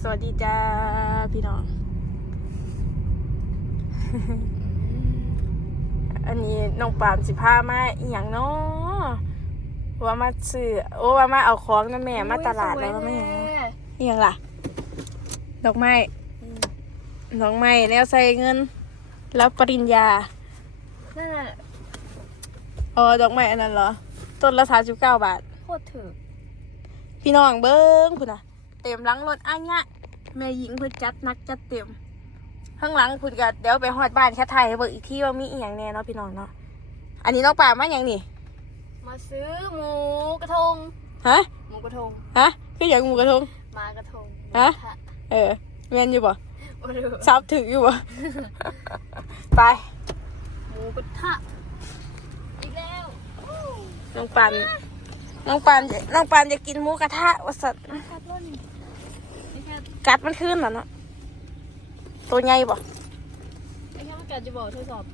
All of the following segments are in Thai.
สวัสดีจ้าพี่น้อง อันนี้น้องปามสิพามาอีหยังเนาะว่ามาซื้อโอ้ว่ามาเอาของนะแม่มาตลาดแล้วว่าแม่อีหยังล่ะ ดอกไม้ดอกไม้แล้วใส่เงิน แล้วปริญญานั่นน่ะอ๋อดอกไม้อันนั้นเหรอ ต้นละสามสิบเก้าบาทโคตรถือพี่น้องเบิ้งพุ่นน่ะเต็มหลังรถอ้ายะแม่หญิงเพิ่นจัดหนักจัดเต็ม ข้างหลังพุ่นก็เดี๋ยวไปฮอดบ้านแค่ไทยให้เบิ่งอีกที่ว่ามีอีหยังแน่เนาะพี่น้องเนาะอันนี้น้องป่ามาหยังนี่มาซื้อหมูกระทงฮะหมูกระทงฮะคืออย่างหมูกระทงมากระทงฮะหมูกรทเออแม่นอยู่บ่โอ้โหซับถึงอยู่บ่ไปหมูกระทะอีกแล้วน้องปันน้องปันน้องปันจะกินหมูกระทะว่าสัตว์ครับรุ่นนี่แค่ กัดมันขึ้นเหรอเนาะตัวใหญ่บ่นี่แค่ว่าแกจะบอกทดสอบ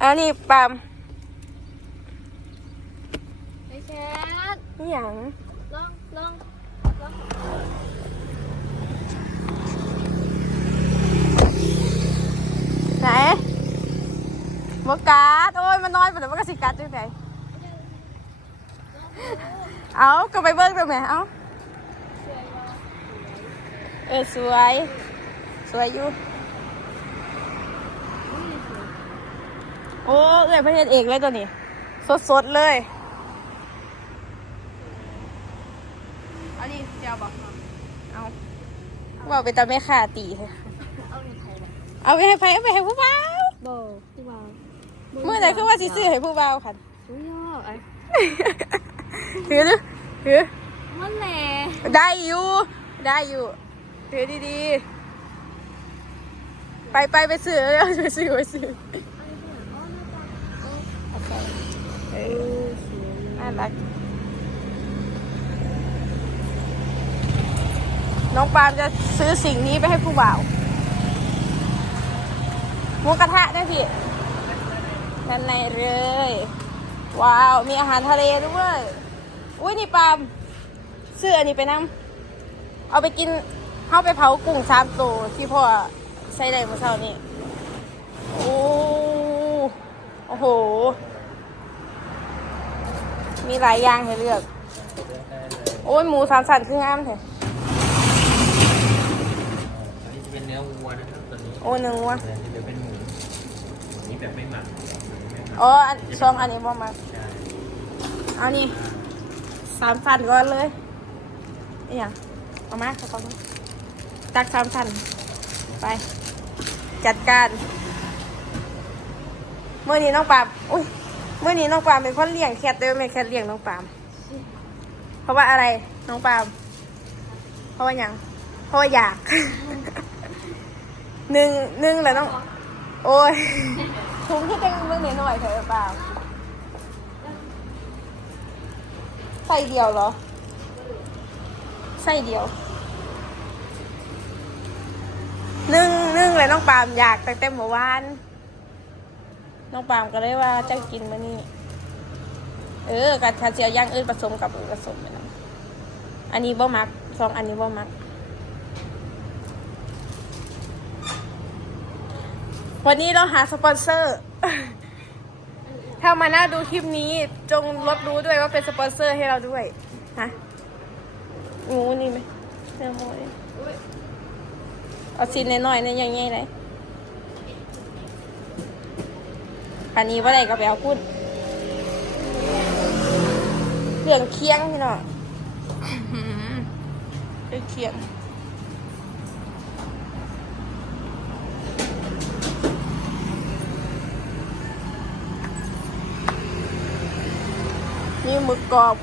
อันนี้ปามไอ้แคทนี่หยังลองลองลองไหนบกัดโอ้ยมันน้อยไปแต่มันก็สิกัดจังไดเอาก็ไปเบิ้งตัวแม่เอาสวยว่ะเออสวย สวยอยู่อุ้ยสวยโอ้เอ้ยพระเทศเอกเลยตัวนี้ สดสดๆเลยเอาดิเจียวบอกเอาบอกไปตาไม่ขาตีเถอะเอาในไทยเลยเอาไปให้ไผเอาไปให้ผู้บ่าวโบที่ว่าเมื่อไหร่คือว่าสิซื้อให้ผู้บ่าวค่ะอุ้ยยอดไอ้ถือดูถือมันแหละได้อยู่ ได้อยู่ ถือดีๆ ไปไปไปซื้อไปซื้อไปซื้อโอเคเออน่ารัก น้องปาล์มจะซื้อสิ่งนี้ไปให้ผู้บ่าวหมูกระทะได้พี่ด้านในเลย ว้าว มีอาหารทะเลด้วย อุ้ยนี่ปาล์มซื้ออันนี้ไปนั่งเอาไปกิน เข้าไปเผากุ้งสามตัวที่พ่อใส่ได้เมื่อเช้านี้โอ้โอ้โห มีหลายอย่างให้เลือก โอ้ยหมูสามสันคืองามเถอะอันนี้จะเป็นเนื้อวัวนะครับตัวนี้โอ้หนึ่งวะแต่ที่เหลือเป็นหมูหมูนี้แบบไม่หมักไม่หมักอ๋ออันซองอันนี้บ่มาใช่เอานี่สามสันก่อนเลยไอ้หยังเอามาเอามา ตักสามสันไป จัดการเมื่อนี้น้องปามอุ้ยเมื่อนี้น้องปามเป็นคนเลี้ยงแคทเด้อไม่แคทเลี้ยงน้องปาม เพราะว่าอะไรน้องปามเพราะว่าหยังเพราะว่าอยากหนึ่งหนึ่งแหละน้อง โอ้ยถุงที่เป็นเมื่อนี้หน่อยเถอะปล่าใส่เดียวเหรอ ใส่เดียว นึ่งนึ่งเลยน้องปามอยากตั้งแต่เมื่อวาน น้องปามก็เลยว่าจะกินมื้อนี้เออกับคาเจียวย่างอื่นผสมกับอื่นผสมไปนะอันนี้บ่มักสองอันนี้บ่มัก วันนี้เราหาสปอนเซอร์ ถ้ามาน่าดูคลิปนี้จงรับรู้ด้วยว่าเป็นสปอนเซอร์ให้เราด้วย ฮะงูนี่ไหมเนื้อหมูนี่ เอาซีนน้อยๆเนี่ยยังไงเลยอันนี้ว่าอะไรก็ไปเอาพูดเรื่องเคียงพี่น้องเรื่องเคียงนี่หมึกกรอบ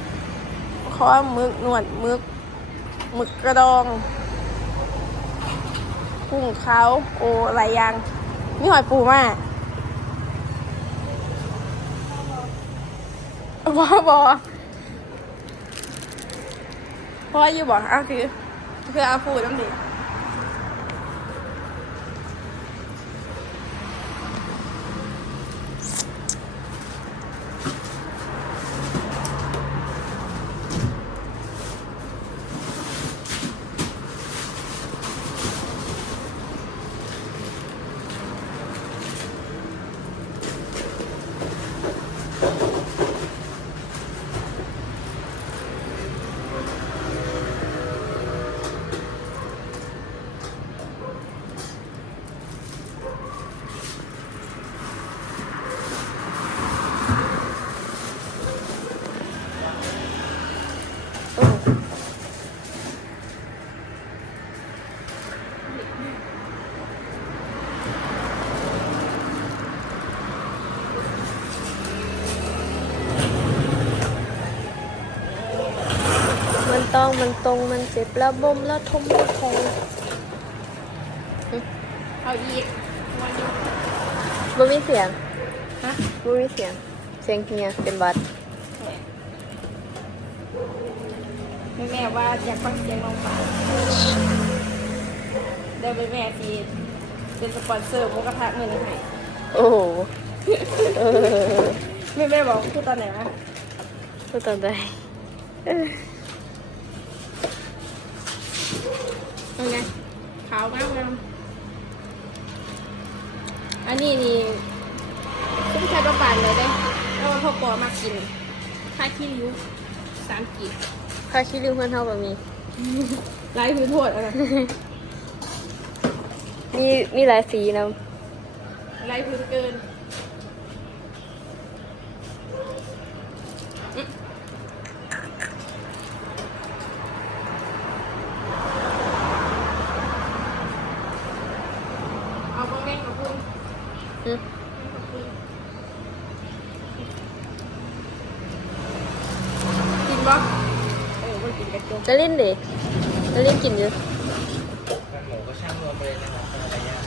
ข้อหมึกหนวดหมึกหมึกกระดอง กุ้งเขาวโอหลายอย่างมีหอยปูมาบอบอพ่ออยู่บอกอ้าวคือ คือเอาฟูน้ำดี มันตรงมันเจ็บระบมระทมระทงเอาอีกวันนี้บ่มีเสียงฮะบ่มีเสียง เสียงเฮียเป็นหวัดแม่แม่ว่าอยากฟังเสียงน้องปลาเดี๋ยวแม่แม่ทีเป็นสปอนเซอร์หมูกระทะเงินให้โอ้โหเออแม่แม่บอกพูดตอนไหนวะพูดตอนใดเเป็นไงขาวมากเลยอันนี้นี่ซุ้มชายประปานเลยได้แล้วพ่อปอมากินค่าขี้ริ้วสามกีบค่าคิดริ้วเพื่อนเท่ากับมีไล่พื้นโทษอะไรมีมีหลายสีนะไล่พื้นเกินอืมเอาบางแม่งกับคุณ อืม กินบ่เออมันกินกระจกจะเล่นเด็จะเล่นกินอยู่ หมูก็ช่างรวมไปเลยนะครับเป็นอะไรยาก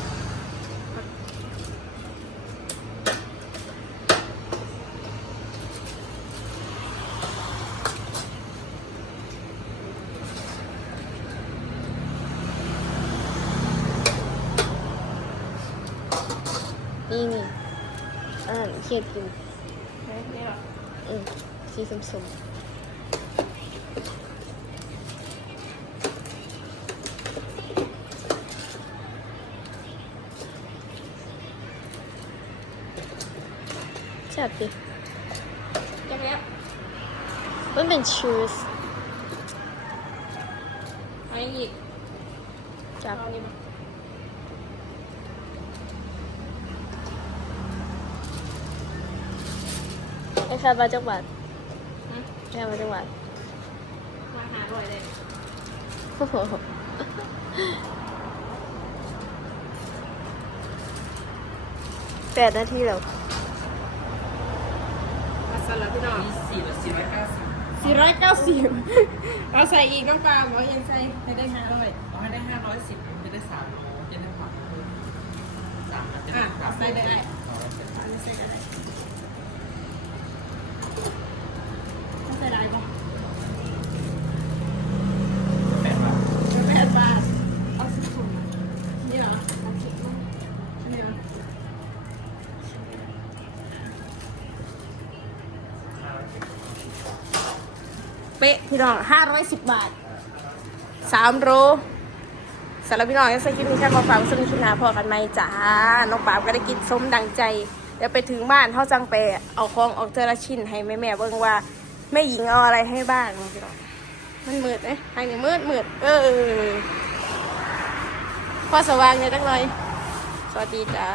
นี่นี่อ่านเขียดกินนี่หรออืมสีสมสมแซ่บดิจังแล้วมันเป็นชีสเอาอีกจับ อานี่มาไอ้ค่าบาจักบาทอืมไอ้ค่าบาจักบาทมาหาอร่อยเลยโอ้โหแปดนาทีแล้วมาสลัดพี่น้องนี่สี่ละสี่ร้อยเก้าสิบสี่ร้อยเก้าสิบเอาใส่อีกน้ำปลาบอกยังใส่ให้ได้ห้าร้อยเอาให้ได้ห้าร้อยสิบมันจะได้สามโลจะได้ผักเพิ่มสามมันจะได้อะผักใส่ได้ได้เอาไว้เสร็จอันนี้ใส่ก็ได้ต้องใส่ได้ปะ แปดบาท แปดบาทเอาสิบถุงนี่เหรอเอาสิบถุงนี่เหรอเป๊ะพี่น้องห้าร้อยสิบบาทสามโลสำหรับพี่น้องยังใส่คลิปนี้แค่มาฝากซึ่งคินาพอกันไหมจ้าน้องปามก็ได้กินส้มดังใจเดี๋ยวไปถึงบ้านเขาจังไปเอาของออกเจอละชิ้นให้แม่แม่เบิ่งว่าแม่หญิงเอาอะไรให้บ้างพี่น้องมันมืดไหมให้เนี่ยมืดมืดเออพอสว่างเนี่ยจังเลยสวัสดีจ้า